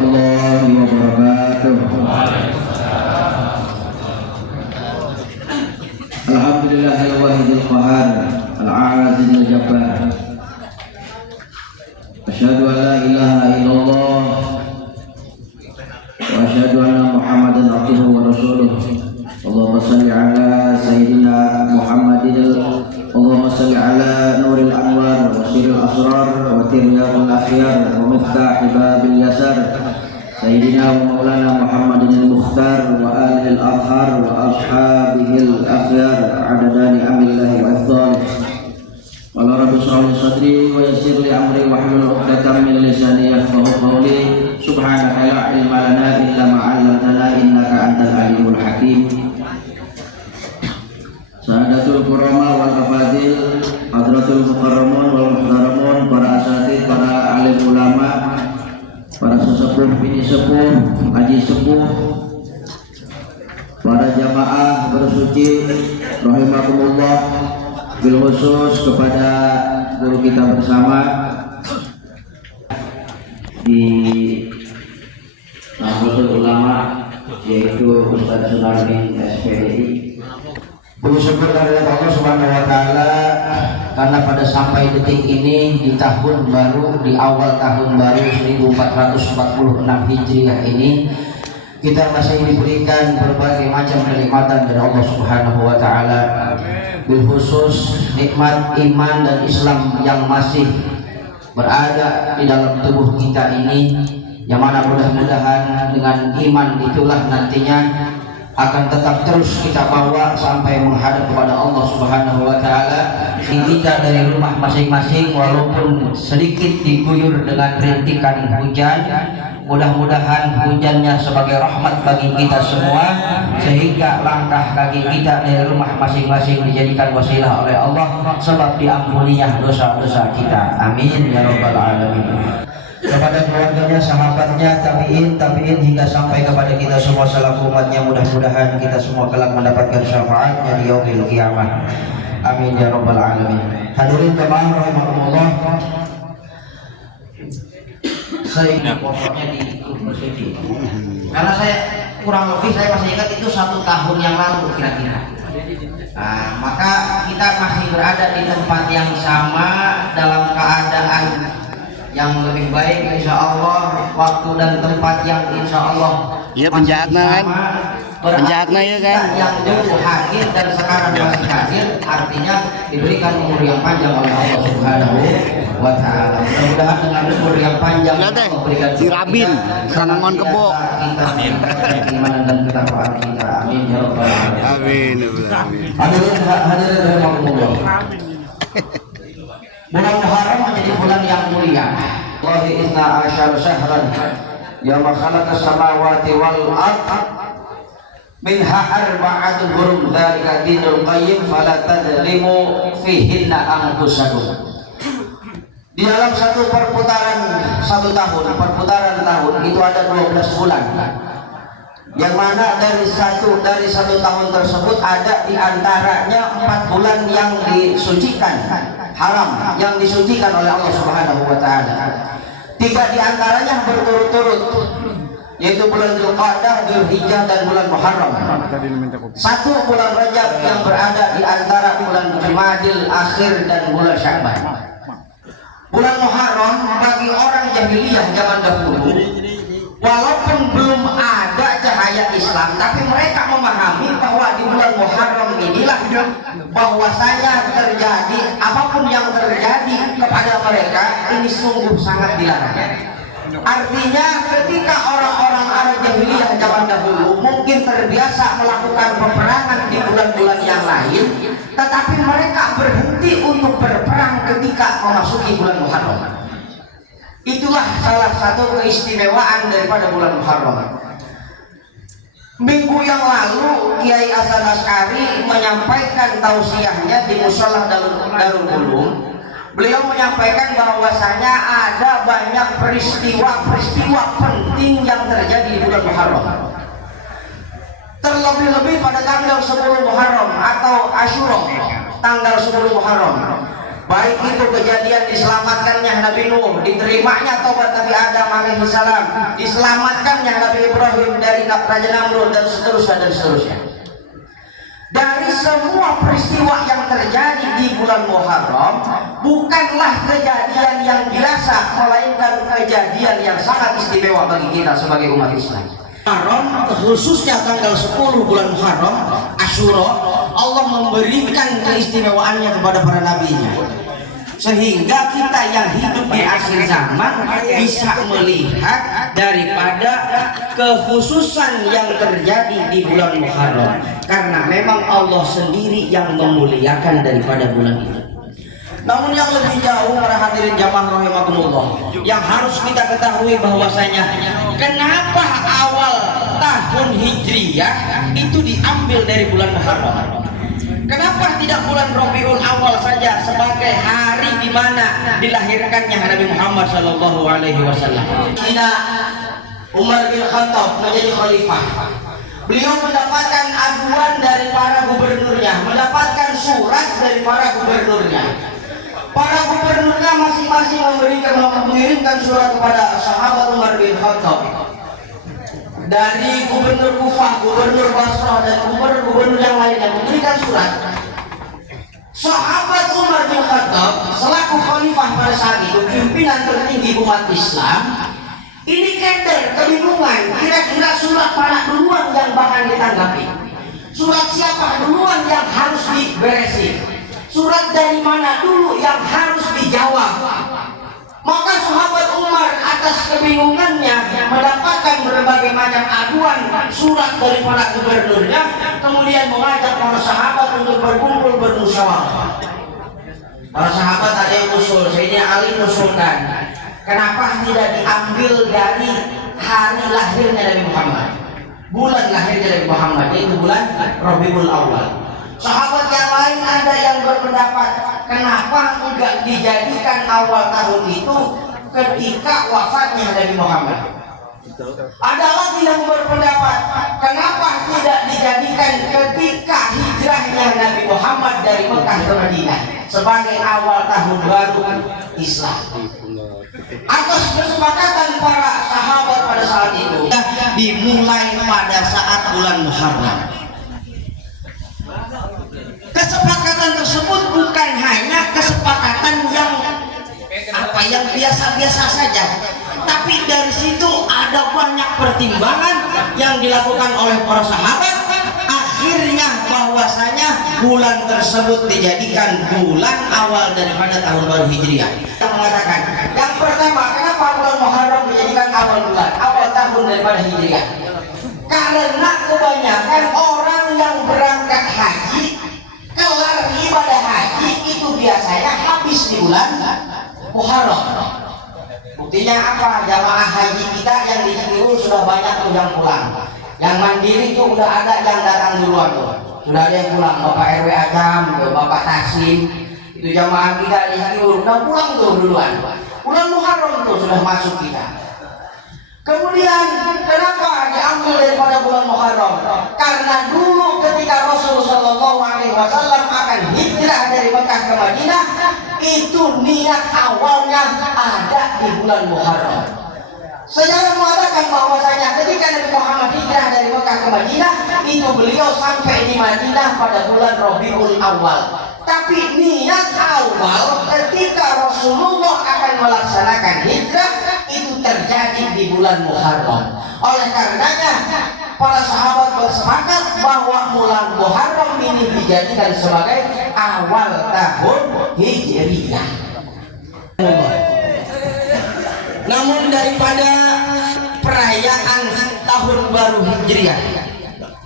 warahmatullahi wabarakatuh. Alhamdulillahil wahidil qahar, al-'azizil jabbar. Asyhadu an la ilaha illallah wa asyhadu anna Muhammadan abduhu wa rasuluh. Allahumma shalli ala sayyidina Muhammadin, Allahumma shalli ala nuril anwar wa sirril asrar wa tiryaqil akhyar wa miftah babil yasar sayyidina wa maulana Muhammadin al-mukhtar wa alil athhar wa ashabihil akhyar adada ni'amillahi wa afdhalih. Qala rabbi shrah li sadri wa yassir li amri wahlul 'uqdatam min lisani yafqahu qawli. Subhanaka la ilma lana illa ma 'allamtana innaka antal alimul hakim. Sa'adatul kurama wal afadil, hadratul mukarramun wal muhtaramun, para asatid, para alim ulama, para sesepuh, bini sepuh, haji sepuh, para jamaah bersuci rahimakumullah, bil khusus kepada guru kita bersama di Nahdlatul Ulama, yaitu Ustaz Sunardi SPDI. Bersyukur kepada Allah Subhanahu wa taala karena pada sampai detik ini di tahun baru, di awal tahun baru 1446 Hijriah ini, kita masih diberikan berbagai macam kenikmatan dari Allah Subhanahu wa taala. Bil khusus nikmat iman dan Islam yang masih berada di dalam tubuh kita ini, yang mana mudah-mudahan dengan iman itulah nantinya akan tetap terus kita bawa sampai menghadap kepada Allah Subhanahu wa taala. Kita dari rumah masing-masing walaupun sedikit diguyur dengan rintikan hujan, mudah-mudahan hujannya sebagai rahmat bagi kita semua, sehingga langkah kaki kita dari rumah masing-masing dijadikan wasilah oleh Allah sebab diampuninya dosa-dosa kita. Amin ya rabbal alamin. Kepada keluarganya, sahabatnya, tabi'in hingga sampai kepada kita semua selaku umatnya, mudah-mudahan kita semua kelak mendapatkan syafaatnya di yaumil qiyamah. Amin ya rabbal alamin. Hadirin jemaah rahimakumullah, saya pokoknya di university karena saya kurang lebih saya masih ingat itu 1 tahun yang lalu kira-kira. Maka kita masih berada di tempat yang sama dalam keadaan yang lebih baik insya Allah, waktu dan tempat yang insya Allah penjahatnya kan, penjahatnya ya kan, yang dulu hadir dan sekarang masih hadir, artinya diberikan umur yang panjang oleh Allah Subhanahu wa taala. Mudah-mudahan dengan umur yang panjang memberikan si Rabin sanangon kebo. Amin. Keimanan dan ketakwaan kita. Amin ya rabbal alamin. Amin. Hadirin rahimakumullah. Bulan Muharram menjadi bulan yang mulia. Wallahi inna asyara syahran yawma khalaqas samawati wal ard minha arba'atul hurum dzalika dinul qayyim fala tadlimu fihinna anfusakum. Di dalam satu perputaran tahun itu ada 12 bulan. Yang mana dari satu tahun tersebut ada di antaranya 4 bulan yang disucikan, haram, yang disucikan oleh Allah Subhanahu wa taala. 3 di antaranya berturut-turut, yaitu bulan Dzulqa'dah, Dzulhijjah dan bulan Muharram. 1 bulan Rajab yang berada di antara bulan Jumadil Akhir dan bulan Sya'ban. Bulan Muharram bagi orang jahiliyah zaman dahulu, walaupun belum ada cahaya Islam, tapi mereka memahami bahwa di bulan Muharram inilah bahwasanya terjadi apapun yang terjadi kepada mereka ini sungguh sangat dilarang. Artinya ketika orang-orang Arab jahiliyah zaman dahulu mungkin terbiasa melakukan peperangan di bulan-bulan yang lain, tetapi mereka berhenti untuk berperang ketika memasuki bulan Muharram. Itulah salah satu keistimewaan daripada bulan Muharram. Minggu yang lalu Kiai Hasan Asy'ari menyampaikan tausiahnya di Mushola Darul Ulum. Beliau menyampaikan bahwasanya ada banyak peristiwa-peristiwa penting yang terjadi di bulan Muharram. Terlebih-lebih pada tanggal 10 Muharram atau Asyura, tanggal 10 Muharram. baik itu kejadian diselamatkannya Nabi Nuh, diterimanya taubat Nabi Adam alaihissalam, diselamatkannya Nabi Ibrahim dari Raja Namrud, dan seterusnya. Dari semua peristiwa yang terjadi di bulan Muharram bukanlah kejadian yang biasa, melainkan kejadian yang sangat istimewa bagi kita sebagai umat Islam. Muharram, khususnya tanggal 10 bulan Muharram, Asyura, Allah memberikan keistimewaannya kepada para nabinya, sehingga kita yang hidup di akhir zaman bisa melihat daripada kekhususan yang terjadi di bulan Muharram, karena memang Allah sendiri yang memuliakan daripada bulan itu. Namun yang lebih jauh, para hadirin jamaah rahimakumullah, yang harus kita ketahui bahwasanya kenapa awal tahun Hijriyah itu diambil dari bulan Muharram? Kenapa tidak bulan Rabiul Awal saja sebagai hari di mana dilahirkannya Nabi Muhammad sallallahu alaihi wasallam? Umar bin Khattab menjadi khalifah. Beliau mendapatkan aduan dari para gubernurnya, mendapatkan surat dari para gubernurnya. Para gubernurnya masing-masing mengirimkan surat kepada sahabat Umar bin Khattab. Dari gubernur Kufah, gubernur Basrah, dan gubernur yang lainnya memberikan surat. Sahabat Umar bin Khattab selaku khalifah pada saat itu, pimpinan tertinggi umat Islam, ini keder, kebingungan, kira-kira surat mana duluan yang bakal ditanggapi, surat siapa duluan yang harus diberesin, surat dari mana dulu yang harus dijawab. Maka sahabat Umar atas kebingungannya mendapatkan berbagai macam aduan surat dari para gubernurnya, kemudian mengajak para sahabat untuk berkumpul bermusyawarah. Para sahabat ada yang usul, Sayyidina Ali usulkan, kenapa tidak diambil dari hari lahirnya Nabi Muhammad, bulan lahirnya Nabi Muhammad, yaitu bulan Rabiul Awal. Sahabat yang lain ada yang berpendapat, kenapa enggak dijadikan awal tahun itu ketika wafatnya Nabi Muhammad? Ada lagi yang berpendapat, kenapa tidak dijadikan ketika hijrahnya Nabi Muhammad dari Mekah ke Madinah sebagai awal tahun baru Islam? Atas kesepakatan para sahabat pada saat itu dimulai pada saat bulan Muharram. Kesepakatan tersebut bukan hanya kesepakatan yang biasa-biasa saja, tapi dari situ ada banyak pertimbangan yang dilakukan oleh para sahabat. Akhirnya bahwasanya bulan tersebut dijadikan bulan awal daripada tahun baru Hijriah. Yang mengatakan, yang pertama, kenapa bulan Muharram dijadikan awal bulan, awal tahun daripada Hijriah? Karena kebanyakan orang yang berangkat haji, kelar ibadah haji itu biasanya habis di bulan Muharram. Buktinya apa? Jamaah haji kita yang di Cibiru sudah banyak tuh yang pulang. Yang mandiri itu udah ada yang datang duluan tuh. Sudah ada yang pulang, Bapak RW Acam, Bapak Tasim. Itu jamaah kita di Cibiru udah pulang tuh duluan. Bulan Muharram tuh sudah masuk kita. Kemudian kenapa diambil daripada bulan Muharram? Karena dulu ketika Rasulullah SAW akan hijrah dari Mekah ke Madinah, itu niat awalnya ada di bulan Muharram. Sejarah mengatakan bahwasanya ketika Nabi Muhammad hijrah dari Mekah ke Madinah, itu beliau sampai di Madinah pada bulan Rabiul Awal. Tapi niat awal ketika Rasulullah akan melaksanakan hijrah itu terjadi di bulan Muharram. Oleh karenanya para sahabat bersepakat bahwa bulan Muharram ini dijadikan sebagai awal tahun Hijriyah. Namun daripada perayaan tahun baru Hijriah,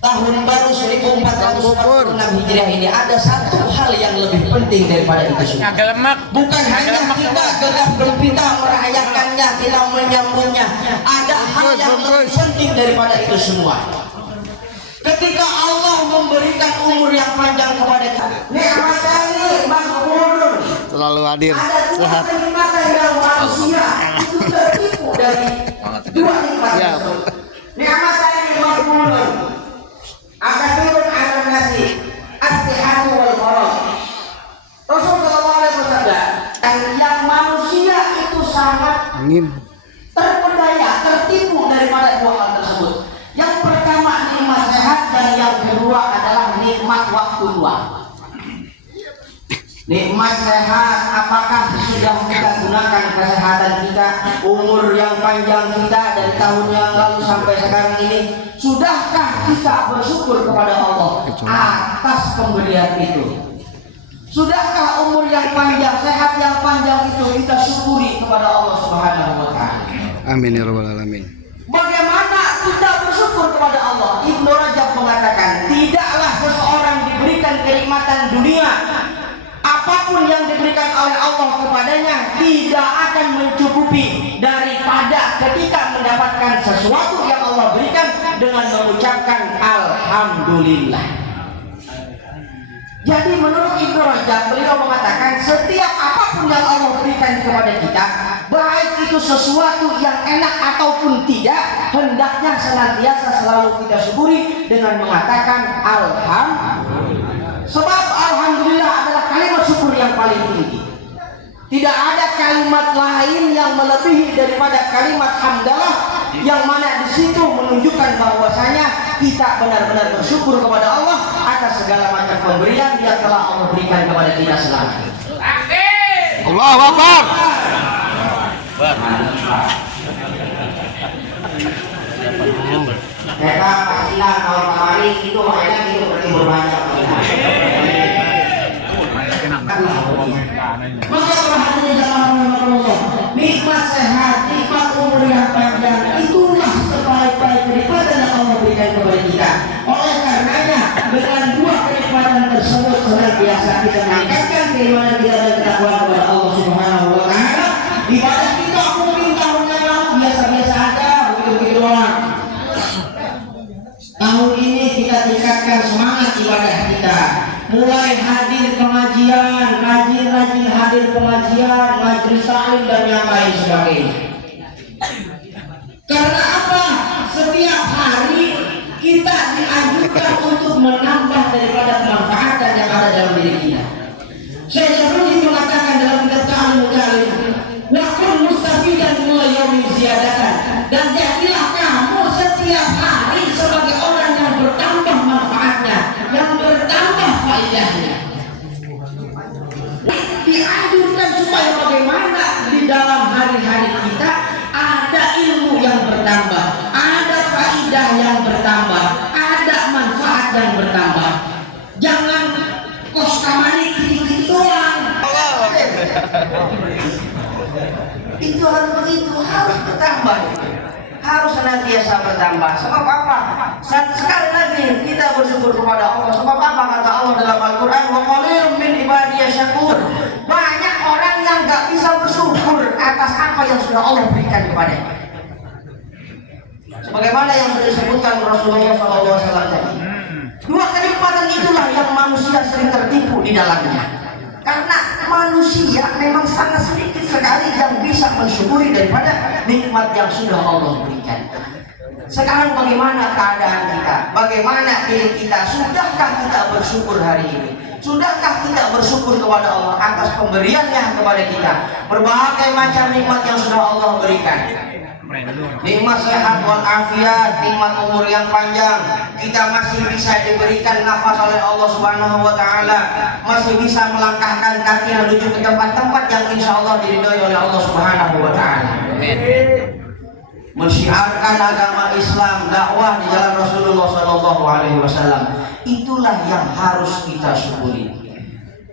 tahun baru 1446 Hijriah ini, ada satu hal yang lebih penting daripada itu semua. Bukan hanya kita gegap gempita merayakannya, kita menyambutnya. Ada hal yang lebih penting daripada itu semua. Ketika Allah memberikan umur yang panjang kepada kita, nikmatnya makmur. Selalu hadir. Ada dua kenikmatan yang manusia itu tertipu dari dua nikmat tersebut. Nikmatnya makmur. Akasirun ala nasi as-sihhatu wal farah. Rasulullah SAW Angin. terpedaya, tertipu daripada dua hal tersebut. Yang pertama nikmat sehat dan yang kedua adalah nikmat waktu luang. Nikmat sehat, apakah sudah kita gunakan kesehatan kita, umur yang panjang kita dari tahun yang lalu sampai sekarang ini, sudahkah kita bersyukur kepada Allah atas pemberian itu? Sudahkah umur yang panjang, sehat yang panjang itu kita syukuri kepada Allah Subhanahu wa Ta'ala? Amin ya rabbal alamin. Bagaimana kita bersyukur kepada Allah? Ibnu Rajab mengatakan, tidaklah seseorang diberikan kenikmatan dunia, apapun yang diberikan oleh Allah kepadanya tidak akan mencukupi daripada ketika mendapatkan sesuatu yang Allah berikan dengan mengucapkan Alhamdulillah. Jadi menurut Ibnu Rajab, beliau mengatakan setiap apapun yang Allah berikan kepada kita, baik itu sesuatu yang enak ataupun tidak, hendaknya senantiasa selalu kita syukuri dengan mengatakan Alhamdulillah. Sebab Alhamdulillah adalah kalimat syukur yang paling tinggi. Tidak ada kalimat lain yang melebihi daripada kalimat hamdalah, yang mana di situ menunjukkan bahwasanya kita benar-benar bersyukur kepada Allah atas segala macam pemberian yang telah Allah berikan kepada kita selama ini. Allahu Akbar. Mereka pastilah kalau kemarin itu makanya itu bertimur banyak. Maka perhatian dalam Allah, nikmat sehat, nikmat umur yang panjang, itulah sebaik-baik kenikmatan yang Allah berikan kepada kita. Oleh karenanya, dengan dua kenikmatan tersebut senantiasa kita meningkatkan keimanan kita dan ketakwaan kepada Allah Subhanahu wa Ta'ala. Ibadah kita mungkin tahun yang lalu biasa-biasa aja, begitu-begitu doang. Tahun ini kita tingkatkan semangat ibadah kita. Mulai hadir pengajian, rajin-rajin hadir pengajian, majelis taklim dan yang lain sebagainya. Karena apa? Setiap hari kita dianjurkan untuk menambah daripada kemanfaatan yang ada dalam diri kita. Saya seperti mengatakan dalam kitab Ta'alimul Kalim, "Wakun mustafidan mulai yaumi ziyadatan." Dan jadilah kamu setiap hari sebagai orang yang bertambah manfaatnya, yang bertambah faedahnya. Dianjurkan supaya bagaimana di dalam hari-hari kita ada ilmu yang bertambah, ada faedah yang bertambah, ada manfaat yang bertambah. Jangan kos kamari gitu-gitu doang. Itu harus begitu, harus bertambah. Harus senantiasa bertambah. Sebab apa? Sekali lagi kita bersyukur kepada Allah. Sebab apa kata Allah dalam Al-Quran? Wa qalilun min ibadiyas syakur. Banyak orang yang gak bisa bersyukur atas apa yang sudah Allah berikan kepadanya. Sebagaimana yang sudah disebutkan Rasulullah SAW tadi. Dua kenikmatan itulah yang manusia sering tertipu di dalamnya. Karena manusia memang sangat sedikit sekali yang bisa mensyukuri daripada nikmat yang sudah Allah berikan. Sekarang bagaimana keadaan kita? Bagaimana diri kita? Sudahkah kita bersyukur hari ini? Sudahkah kita bersyukur kepada Allah atas pemberiannya kepada kita? Berbagai macam nikmat yang sudah Allah berikan. Nikmat sehat walafiat, nikmat umur yang panjang, kita masih bisa diberikan nafas oleh Allah Subhanahu wa Ta'ala, masih bisa melangkahkan kaki menuju ke tempat-tempat yang insya Allah diridhoi oleh Allah Subhanahu wa Ta'ala. Mensyiarkan agama Islam, dakwah di jalan Rasulullah SAW, itulah yang harus kita syukuri.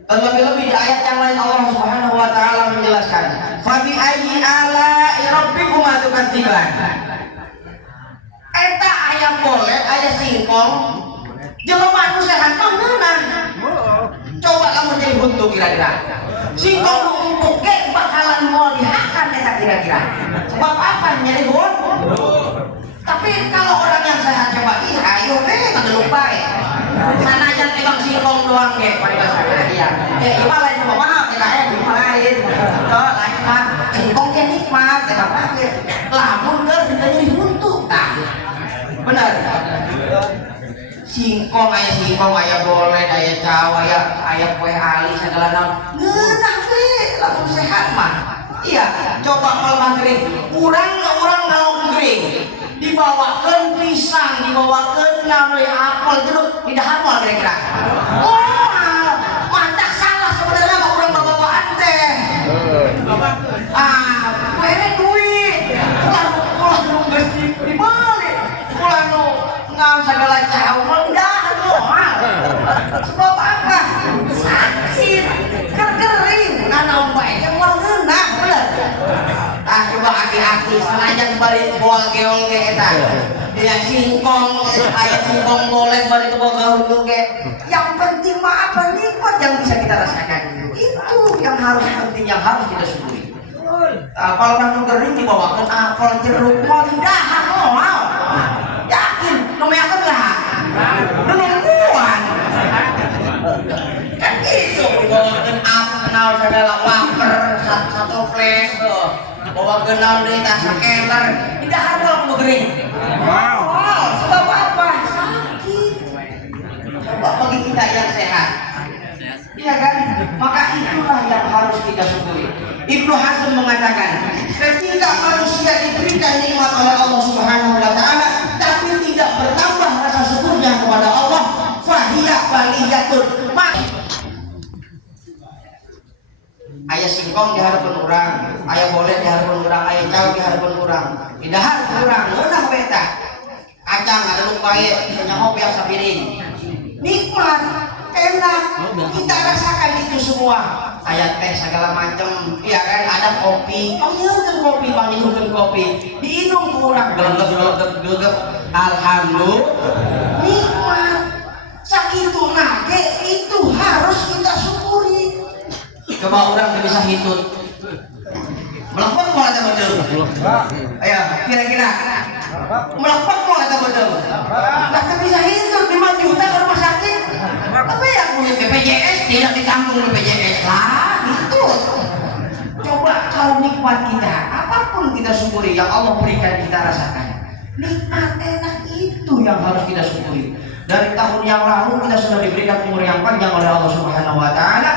Terlebih-lebih di ayat yang lain Allah Subhanahu wa Ta'ala menjelaskan, "Fabi ayyi ala'i rabbikuma tukadziban." Eta ayam boleh, ayam singkong, jelema nu sehat mengeunah. Coba kamu jadi buntu kira-kira. Singkong nu empuk ge bakalan moal dihakan eta kira-kira. Sebab apa nyari buntu? Tapi kalau orang yang sehat coba, ih ayo kada lupa ya. Sana aja tebang singkong doang ge pada bahasa dia. Ieu lain mah maaf eta aya ieu lain. Tuh lain mah singkong ge nikmat eta mah ge. Lamun keur ditanya buntu. Tah. Benar. Singkong aya boleh, aya caw, aya kue alis segala naon. Ngeunah we lamun sehat mah. Iya, coba kalau maghrib kurang maghrib dibawakan pisang, dibawakan namanya apel jeruk, tidak hafal kira-kira. Oh, mantap salah sebenarnya nggak kurang bawa-bawaan teh. Mere duit, pulang nunggu dibalik, pulang nggak segala jauh, udah sebab apa? Sakit, kering, nanam baik yang mau renang bener. Coba aki-aki senajan balik boal geol ge eta. Ya singkong, aya singkong boleh balik boal gaul ge. Yang penting mah apa nikmat yang bisa kita rasakan. Itu yang harus penting, yang harus kita syukuri. Kalau nang kering dibawakan apel jeruk mau dahan mau. Yakin, namanya lah. Nungguan. Kan itu dibawakan apel kenal segala wafer satu flash tuh. Bawa kenal di tas keler tidak hafal kering. Wow, sebab apa? Sakit. Coba bagi kita yang sehat, iya kan? Maka itulah yang harus kita syukuri. Ibnu Hazm mengatakan, ketika manusia diberikan nikmat oleh Allah Subhanahu wa taala tapi tidak bertambah rasa syukurnya kepada Allah, fahiya baliyatun. Ayah singkong di hadapan orang, ayah boleh di hadapan orang, ayah jauh di hadapan orang. Tidak harus orang, udah beta. Kacang ada lupa ya, nyaho biasa piring. Nikmat, enak, kita rasakan itu semua. Ayah teh segala macam, ya kan ada kopi, panggilkan kopi, panggilkan kopi, diinum kurang, gelegep, alhamdulillah, nikmat. Sakitu nage itu harus kita syukuri. Coba orang bisa hitut melempar mau ada betul. Ayo kira-kira melempar mau ada betul. Nggak bisa hitut 5 juta ke rumah sakit. Tapi yang punya BPJS tidak ditanggung BPJS lah itu. Coba kalau nikmat kita apapun kita syukuri yang Allah berikan kita rasakan. Nikmat enak itu yang harus kita syukuri. Dari tahun yang lalu kita sudah diberikan umur yang panjang oleh Allah Subhanahu wa taala.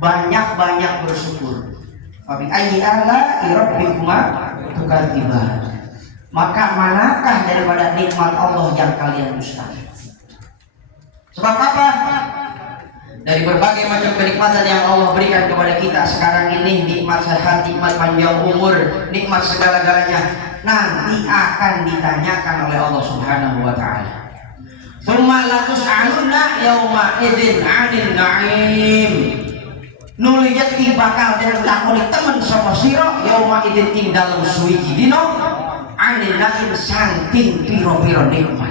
Banyak-banyak bersyukur. Fabi ayyi ala'i rabbikuma tukadziban. Maka manakah daripada nikmat Allah yang kalian dustakan? Sebab apa? Dari berbagai macam kenikmatan yang Allah berikan kepada kita sekarang ini, nikmat sehat, nikmat panjang umur, nikmat segala-galanya nanti akan ditanyakan oleh Allah Subhanahu wa taala. Tsumma latus'alunna yauma idzin 'anil na'im. Nulijat ki bakal dan lakoni temen sama siro yauma idin ing dalam suwiji dino anil naim saking piro-piro nikmat.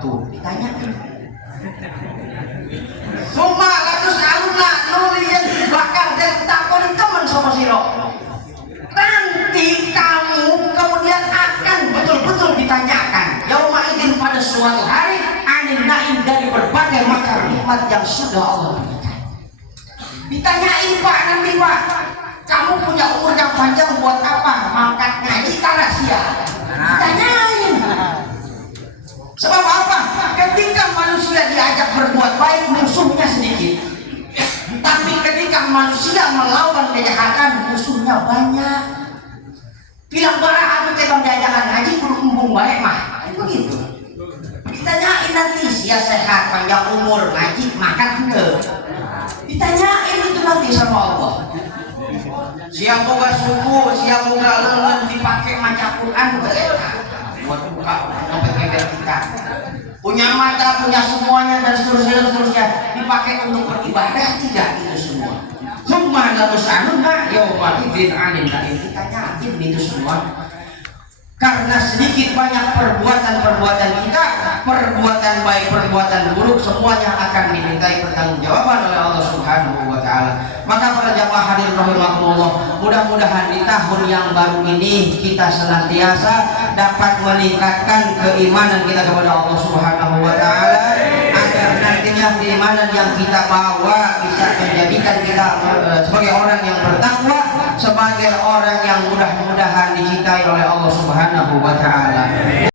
Tuh ditanya summa latus aluna nulijat ki bakal dan lakoni temen sama siro. Nanti kamu kemudian akan betul-betul ditanyakan yauma idin pada suatu hari anil naim dari berbagai macam nikmat yang sudah Allah berikan. Ditanyain Pak, nanti Pak, kamu punya umur yang panjang buat apa? Mangkat ngaji tarasia. Ditanyain. Sebab apa? Ketika manusia diajak berbuat baik, musuhnya sedikit. Tapi ketika manusia melawan kejahatan, musuhnya banyak. Bilang barang aku tebang diajakan ngaji, belum umbung baik mah. Begitu. Ditanyain nanti, sia sehat, panjang umur, ngaji, makan enggak? Ditanyain itu nanti sama Allah. Siap boga suku, siap boga lengan dipakai maca Quran buat buka dompet kita. Punya mata, punya semuanya dan seterusnya dipakai untuk beribadah tidak itu semua. Summa latus'alunna yauma idzin 'anil na'im. Ditanyain itu semua. Karena sedikit banyak perbuatan-perbuatan kita, perbuatan baik, perbuatan buruk, semuanya akan dimintai pertanggungjawaban oleh Allah Subhanahu wa taala. Maka para jamaah hadirin rahimakumullah, mudah-mudahan di tahun yang baru ini kita senantiasa dapat meningkatkan keimanan kita kepada Allah Subhanahu wa taala, agar nantinya keimanan yang kita bawa bisa menjadikan kita sebagai orang yang bertakwa, sebagai orang yang mudah-mudahan dicintai oleh Allah Subhanahu wa taala.